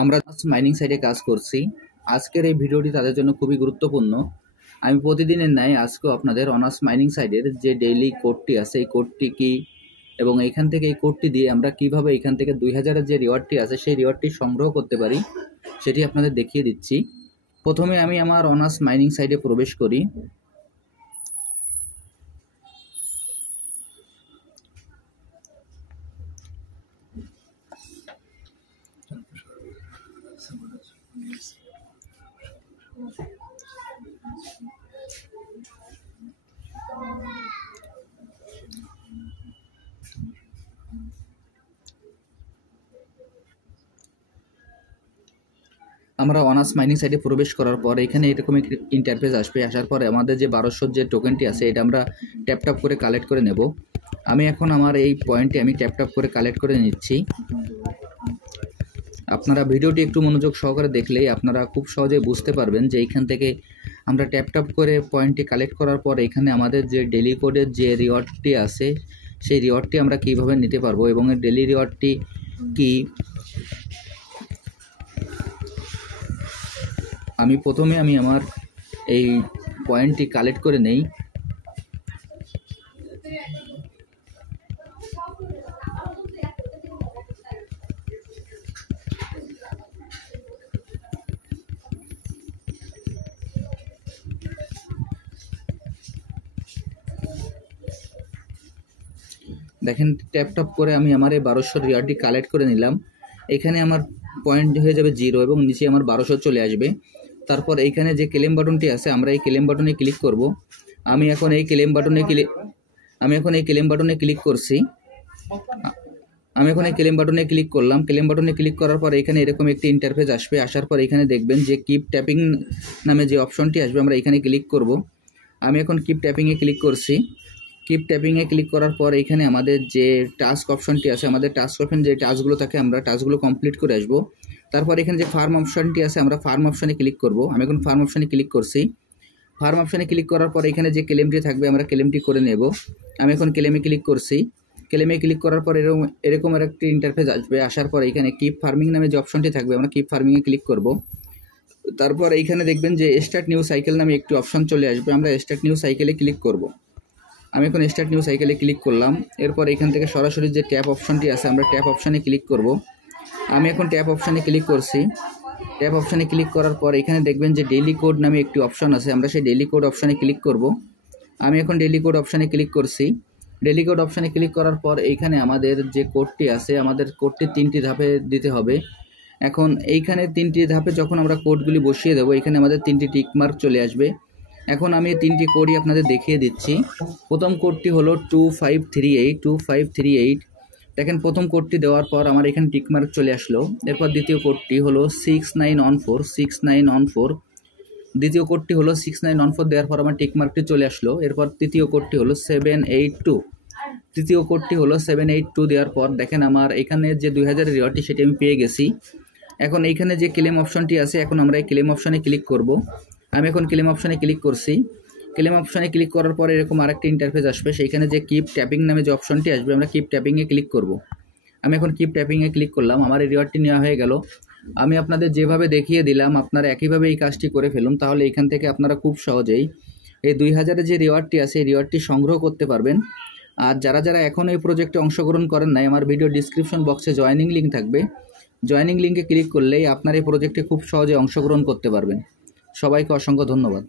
আমরা মাইনিং সাইটে কাজ করছি। আজকের এই ভিডিওটি তাদের জন্য খুবই গুরুত্বপূর্ণ। আমি প্রতিদিনের ন্যায় আজকেও আপনাদের অনার্স মাইনিং সাইটের যে ডেইলি কোডটি আছে এই কোডটি কি এবং এইখান থেকে এই কোডটি দিয়ে আমরা কিভাবে এখান থেকে 2000-এর যে রিওয়ার্ডটি আছে সেই রিওয়ার্ডটি সংগ্রহ করতে পারি সেটি আপনাদের দেখিয়ে দিচ্ছি। প্রথমে আমি আমার অনার্স মাইনিং সাইটে প্রবেশ করি। আমরা অনার্স মাইনিং সাইটে প্রবেশ করার পর এখানে এরকম একটি ইন্টারফেস আসবে। আসার পরে আমাদের যে 1200 যে টোকেনটি আছে এটা আমরা ট্যাপ করে কালেক্ট করে নেব। আমি এখন আমার এই পয়েন্টে আমি ট্যাপ করে কালেক্ট করে নিচ্ছি। আপনারা ভিডিওটি একটু মনোযোগ সহকারে দেখলেই আপনারা খুব সহজে বুঝতে পারবেন যে এইখান থেকে আমরা ট্যাপ করে পয়েন্টটি কালেক্ট করার পর এখানে আমাদের যে ডেইলি কোডের যে রিওয়ার্ডটি আছে সেই রিওয়ার্ডটি আমরা কীভাবে নিতে পারবো এবং এই ডেইলি রিওয়ার্ডটি কি আমি প্রথমে আমার এই পয়েন্টটি কালেক্ট করে নেই। দেখেন ট্যাপ করে আমি আমার এই 1200 রিওয়ার্ডটি কালেক্ট করে নিলাম। এখানে আমার পয়েন্ট হয়ে যাবে 0 এবং নিচে আমার 1200 চলে আসবে। তারপর এইখানে যে ক্লেম বাটনটি আছে আমরা এই ক্লেম বাটনে ক্লিক করব। আমি এখন এই ক্লেম বাটনে ক্লিক করছি। আমি এখন এই ক্লেম বাটনে ক্লিক করলাম। ক্লেম বাটনে ক্লিক করার পর এখানে এরকম একটি ইন্টারফেস আসবে। আসার পর এখানে দেখবেন যে কিপ ট্যাপিং নামে যে অপশনটি আসবে আমরা এখানে ক্লিক করব। আমি এখন কিপ ট্যাপিংয়ে ক্লিক করছি। কিপ ট্যাপিংয়ে ক্লিক করার পর এখানে আমাদের যে টাস্ক অপশনটি আছে আমাদের টাস্ক অপশন যে টাস্কগুলো থাকে আমরা টাস্কগুলো কমপ্লিট করে আসব। তারপর এখানে যে ফার্ম অপশনটি আছে আমরা ফার্ম অপশনে ক্লিক করব। আমি এখন ফার্ম অপশনে ক্লিক করছি। ফার্ম অপশনে ক্লিক করার পর এখানে যে ক্লেমটি থাকবে আমরা ক্লেমটি করে নেব। আমি এখন ক্লেমে ক্লিক করছি। ক্লেমে ক্লিক করার পর এরকম একটি ইন্টারফেস আসবে। আসার পর এখানে কিপ ফার্মিং নামে যে অপশনটি থাকবে আমরা কিপ ফার্মিংয়ে ক্লিক করব। তারপর এইখানে দেখবেন যে স্টার্ট নিউ সাইকেল নামে একটি অপশন চলে আসবে। আমরা স্টার্ট নিউ সাইকেলে ক্লিক করব। আমি এখন স্টার্ট নিউ সাইকেলে ক্লিক করলাম। এরপর এখান থেকে সরাসরি যে ট্যাপ অপশনটি আছে আমরা ট্যাপ অপশনে ক্লিক করব। আমি এখন ট্যাপ অপশনে ক্লিক করছি। ট্যাপ অপশনে ক্লিক করার পর এখানে দেখবেন যে ডেইলি কোড নামে একটি অপশন আছে আমরা সেই ডেইলি কোড অপশনে ক্লিক করব। আমি এখন ডেইলি কোড অপশনে ক্লিক করছি। ডেইলি কোড অপশনে ক্লিক করার পর এইখানে আমাদের যে কোডটি আছে আমাদের কোডটি 3টি ধাপে দিতে হবে। এখন এইখানে 3টি ধাপে যখন আমরা কোডগুলি বসিয়ে দেবো এখানে আমাদের 3টি টিকমার্ক চলে আসবে। এখন আমি 3টি কোডই আপনাদের দেখিয়ে দিচ্ছি। প্রথম কোডটি হলো 2538 দেখেন প্রথম কোডটি দেওয়ার পর আমার এখানে টিকমার্ক চলে আসলো। এরপর দ্বিতীয় কোডটি হলো 6914 দ্বিতীয় কোডটি হলো 6914 দেওয়ার পর আমার টিকমার্কটি চলে আসলো। এরপর তৃতীয় কোডটি হলো 782 তৃতীয় কোডটি হলো 782 দেওয়ার পর দেখেন আমার এখানে যে 2000 রিওয়ার্ডটি সেটি আমি পেয়ে গেছি। এখন এইখানে যে ক্লেম অপশনটি আছে এখন আমরা এই ক্লেম অপশনে ক্লিক করব। আমি এখন ক্লেম অপশনে ক্লিক করছি। ক্লেম অপশনে ক্লিক করার পর এরকম আরেকটি ইন্টারফেস আসবে। সেইখানে যে কিপ ট্যাপিং নামে যে অপশনটি আসবে আমরা কিপ ট্যাপিংয়ে ক্লিক করব। আমি এখন কিপ ট্যাপিংয়ে ক্লিক করলাম। আমার এই রিওয়ার্ডটি নেওয়া হয়ে গেল। আমি আপনাদের যেভাবে দেখিয়ে দিলাম আপনারা একইভাবে এই কাজটি করে ফেলুন। তাহলে এখান থেকে আপনারা খুব সহজেই এই 2000-এর যে রিওয়ার্ডটি আছে এই রিওয়ার্ডটি সংগ্রহ করতে পারবেন। আর যারা এখন এই প্রজেক্টে অংশগ্রহণ করেন নাই আমার ভিডিও ডিসক্রিপশন বক্সে জয়েনিং লিঙ্ক থাকবে। জয়েনিং লিঙ্কে ক্লিক করলেই আপনার এই প্রজেক্টে খুব সহজে অংশগ্রহণ করতে পারবেন। সবাইকে অসংখ্য ধন্যবাদ।